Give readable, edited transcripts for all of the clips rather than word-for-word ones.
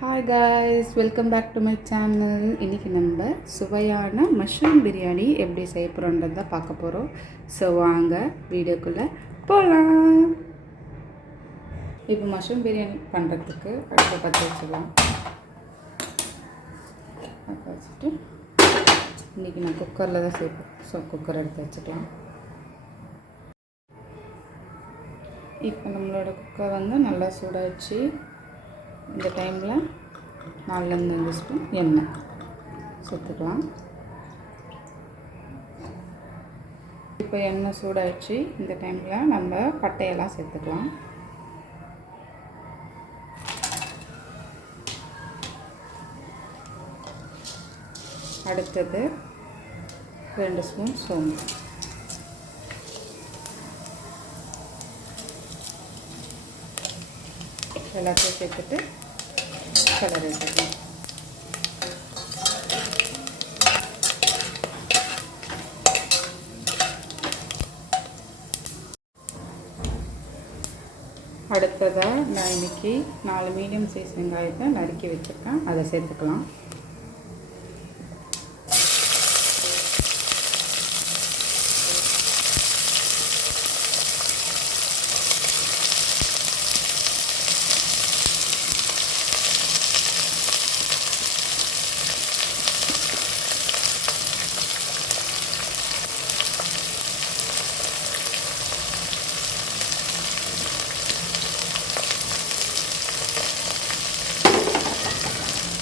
Hi guys, welcome back to my channel. இன்றைக்கி நம்ம சுவையான மஷ்ரூம் பிரியாணி எப்படி செய்ய போகிறோன்றதை பார்க்க போகிறோம். ஸோ வாங்க வீடியோக்குள்ளே போகலாம். இப்போ மஷ்ரூம் பிரியாணி பண்ணுறதுக்கு அடுப்பை பற்ற வச்சுக்கலாம். பற்ற வச்சுட்டு இன்றைக்கி நான் குக்கரில் தான் செய்வேன். ஸோ குக்கர் எடுத்து வச்சுக்கலாம். இப்போ நம்மளோட குக்கர் வந்து நல்லா சூடாச்சு. இந்த டைமில் 4-5 ஸ்பூன் எண்ணெய் சேர்த்துக்கலாம். இப்போ எண்ணெய் சூடாயிடுச்சு. இந்த டைமில் நம்ம பட்டையெல்லாம் சேர்த்துக்கலாம். அடுத்தது 2 ஸ்பூன் சோம்பு, எல்லாத்தையும் சேர்த்துட்டு கலர் எடுத்துக்கலாம். அடுத்ததாக நான் இன்றைக்கி 4 மீடியம் சைஸ் வெங்காயத்தை நறுக்கி வச்சுருக்கேன். அதை சேர்த்துக்கலாம்.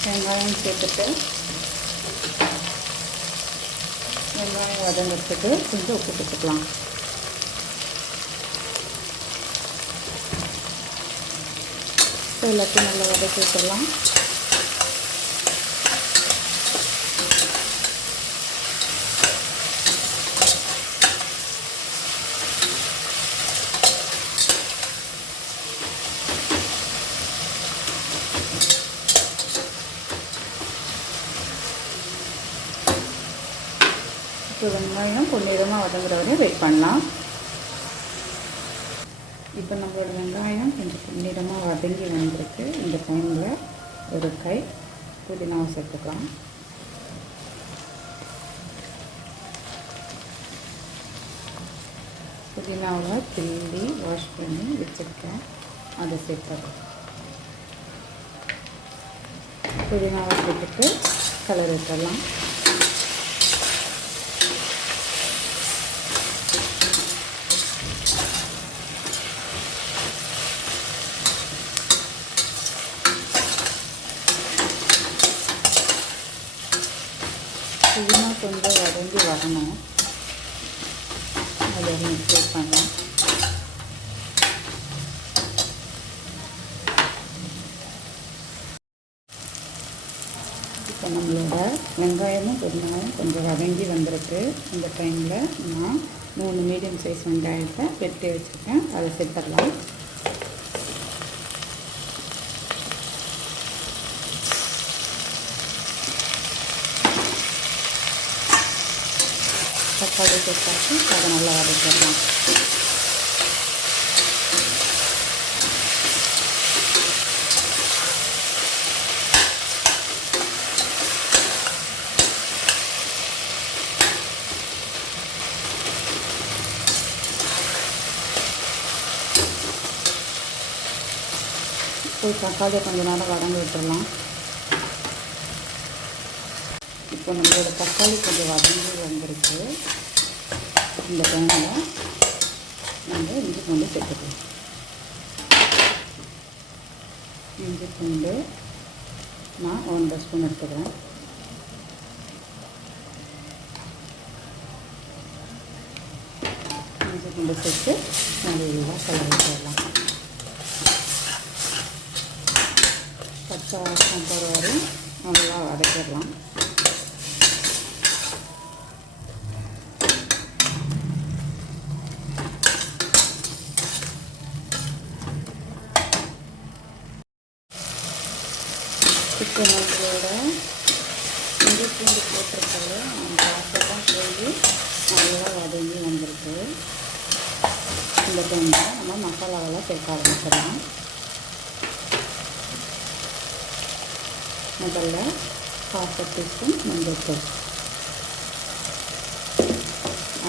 வெங்காயம் சேர்த்துட்டு வெங்காயம் வதங்கிறதுக்கு கொஞ்சம் உப்பு சேர்த்துக்கலாம். எல்லாத்தையும் நல்லா வதக்கி வச்சிடலாம். இப்போ வெங்காயம் பொன்னிறமாக வதங்குற வரையும் வெயிட் பண்ணலாம். இப்போ நம்மளோட வெங்காயம் கொஞ்சம் பொன்னிறமாக வதங்கி வந்திருக்கு. இந்த டைமில் ஒரு கை புதினாவை சேர்த்துக்கலாம். புதினாவை கிள்ளி வாஷ் பண்ணி வச்சுருக்கேன், அதை சேர்த்துக்கலாம். புதினாவை சேர்த்துட்டு கலர் விட்டுடலாம். புதினா கொஞ்சம் வதங்கி வரணும், அதை மிக்ஸ் பண்ணலாம். இப்போ நம்மளோட வெங்காயமும் புதினாவும் கொஞ்சம் வதங்கி வந்திருக்கு. இந்த டைமில் நான் 3 மீடியம் சைஸ் வெங்காயத்தை வெட்டி வச்சுருக்கேன், அதை சேர்த்துடலாம். தக்காளி சேர்த்தாச்சு, அதை நல்லா வதக்கிடலாம். இப்போ தக்காளி கொஞ்சம் நேரம் வதங்க விட்டுடலாம். இப்போ நம்மளோட தக்காளி கொஞ்சம் வதங்கி வந்திருக்கு. இந்த டைமில் நம்ம இஞ்சி பூண்டு சேர்த்துக்கலாம். இஞ்சி பூண்டு நான் 1 ஸ்பூன் எடுத்துக்கிறேன். இஞ்சி பூண்டு சேர்த்து நல்லா கலர் விட்டுடலாம். பச்சை வாசம் போகிற வரையும் நல்லா வதக்கிடலாம். இப்போ நம்மளோட இஞ்சி பூண்டு போட்டிருக்கிறது வாசலாம் போய் நல்லா வதங்கி வந்திருக்கு. இந்த டைமில் நம்ம மசாலாவெல்லாம் சேர்க்க ஆரம்பிச்சிடலாம். முதல்ல 1/2 டீஸ்பூன் மஞ்சள்தூள்,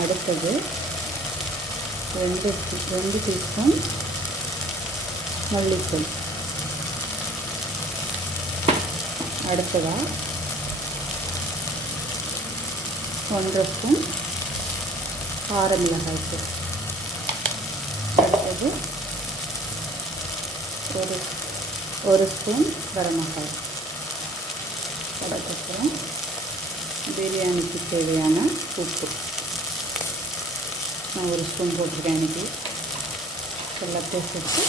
அடுத்தது 2 டீஸ்பூன் மல்லித்தூள், அடுத்ததாக 1 ஸ்பூன் கார மிளகாய்த்தூள், அடுத்தது ஒரு ஸ்பூன் கரம் மசாலா, அதுக்கப்புறம் பிரியாணிக்கு தேவையான உப்பு நான் 1 ஸ்பூன் போட்டிருக்கேன். இன்றைக்கி எல்லாத்தையும் சேர்த்து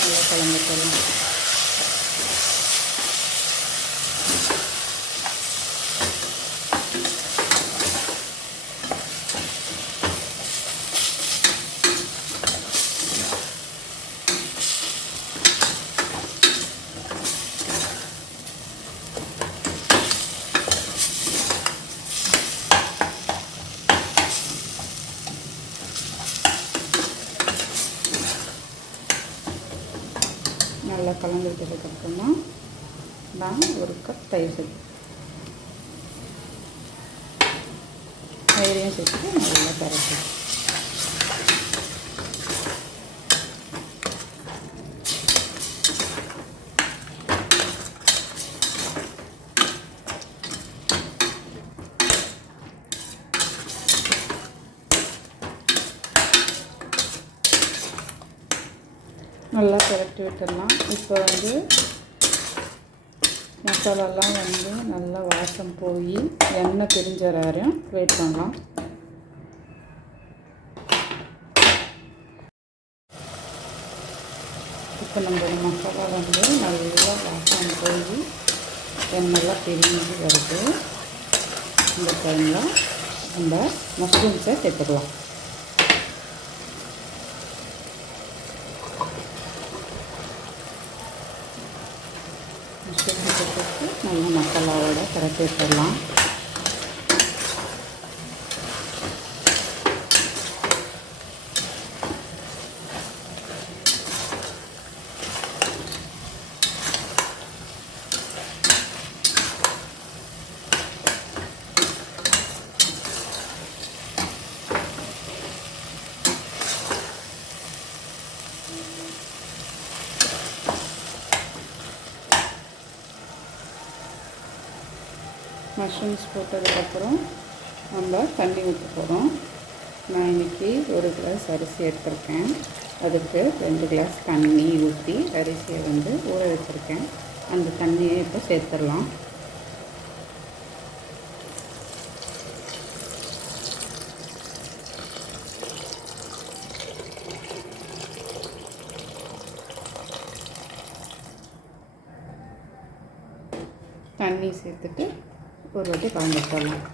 நல்லா கலந்துக்கலாம். நல்லா கலந்து விட்டதுக்கப்புறமா நான் 1 கப் தயிரையும் சேர்த்து நல்லா பரட்டி நல்லா பரட்டி விட்டுடலாம். இப்போ மசாலாலாம் நல்லா வாசம் போய் எண்ணெய் பிரிஞ்ச வரையும் வெயிட் பண்ணலாம். இப்போ நம்மளோட மசாலா நல்லா வாசம் போய் எண்ணெய்லாம் பிரிஞ்சு வருது. இந்த டைமில் நம்ம மஷ்ரூம்ஸை சேர்த்துக்கலாம். நல்லா மசாலாவோட பரட்டி விட்டுடலாம். மஷ்ரூம்ஸ் போட்டதுக்கப்புறம் நம்ம தண்ணி ஊற்ற போகிறோம். நான் இன்றைக்கி 1 கிளாஸ் அரிசி எடுத்திருக்கேன். அதுக்கு 2 கிளாஸ் தண்ணி ஊற்றி அரிசியை ஊற வச்சுருக்கேன். அந்த தண்ணியை இப்போ சேர்த்துடலாம். தண்ணி சேர்த்துட்டு ஒரு வாட்டி கலந்து விட்டுடலாம்.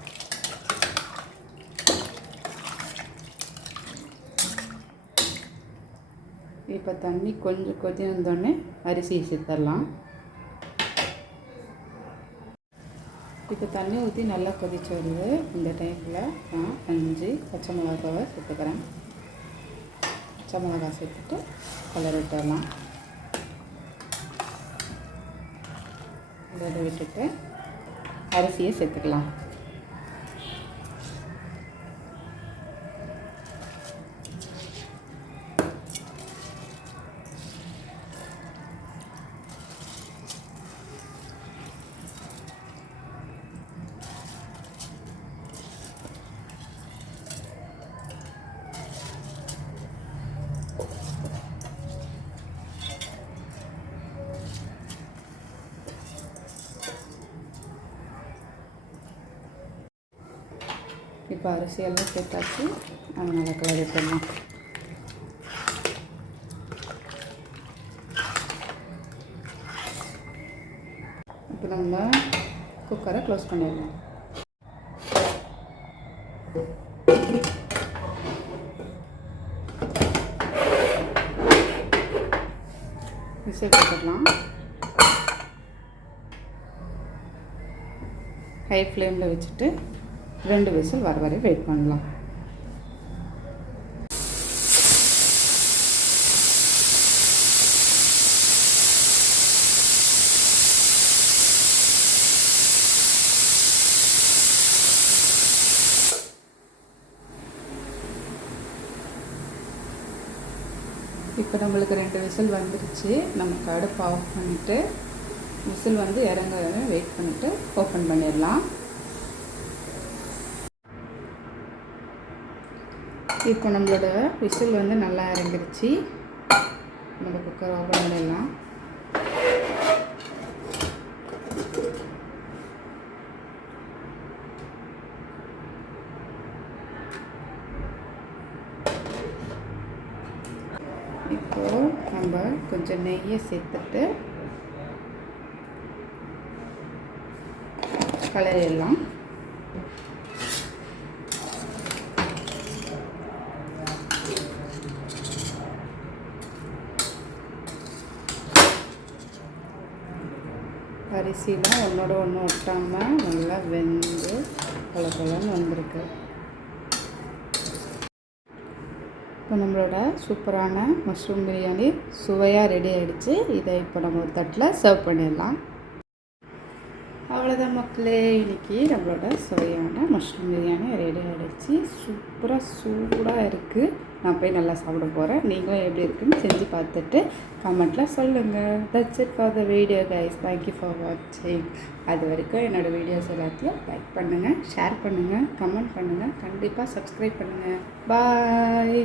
இப்போ தண்ணி கொஞ்சம் கொதி வந்தோடனே அரிசியை சேர்த்துடலாம். இப்போ தண்ணி ஊற்றி நல்லா கொதிச்சு வருது. இந்த டைமில் நான் 5 பச்சை மிளகாவை சேர்த்துக்கிறேன். பச்சை மிளகாய் சேர்த்துட்டு கலர் விட்டுடலாம். இதை விட்டுட்டு அரிசியை சேர்த்துக்கலாம். இப்போ அரிசியெல்லாம் சேர்த்தாச்சு. அதனால் கலர் விட்டுடலாம். இப்போ நம்ம குக்கரை க்ளோஸ் பண்ணிடலாம். விசில் போட்டுடலாம். ஹை ஃப்ளேமில் வச்சுட்டு 2 விசில் வர வரை வெயிட் பண்ணலாம். இப்போ நம்மளுக்கு 2 விசில் வந்துருச்சு. நமக்கு அடுப்பு ஆஃப் பண்ணிவிட்டு விசில் வந்து இறங்க வெயிட் பண்ணிவிட்டு ஓப்பன் பண்ணிடலாம். இப்போ நம்மளோட விசில் வந்து நல்லா இறங்கிருச்சு. நம்ம குக்கர் ஓப்பன் பண்ணிடலாம். இப்போது நம்ம கொஞ்சம் நெய்யை சேர்த்துட்டு கலரிடலாம். அரிசிலாம் ஒன்றோட ஒன்று ஒட்டாமல் நல்லா வெந்து கலக்கலன்னு வந்திருக்கு. இப்போ நம்மளோட சூப்பரான மஷ்ரூம் பிரியாணி சுவையாக ரெடி ஆகிடுச்சு. இதை இப்போ நம்ம ஒரு தட்டில் சர்வ் பண்ணிடலாம். அவ்வளோதான் மக்களே, இன்றைக்கி நம்மளோட சுவையான மஷ்ரூம் பிரியாணி ரெடி ஆகிடுச்சு. சூடாக இருக்குது. நான் போய் நல்லா சாப்பிட போகிறேன். நீங்களும் எப்படி இருக்குன்னு செஞ்சு பார்த்துட்டு கமெண்ட்டில் சொல்லுங்கள். That's it for the video guys. Thank you for வாட்சிங். அது வரைக்கும் என்னோடய வீடியோஸ் எல்லாத்தையும் லைக் பண்ணுங்கள், ஷேர் பண்ணுங்கள், கமெண்ட் பண்ணுங்கள், கண்டிப்பாக சப்ஸ்கிரைப் பண்ணுங்கள். பாய்.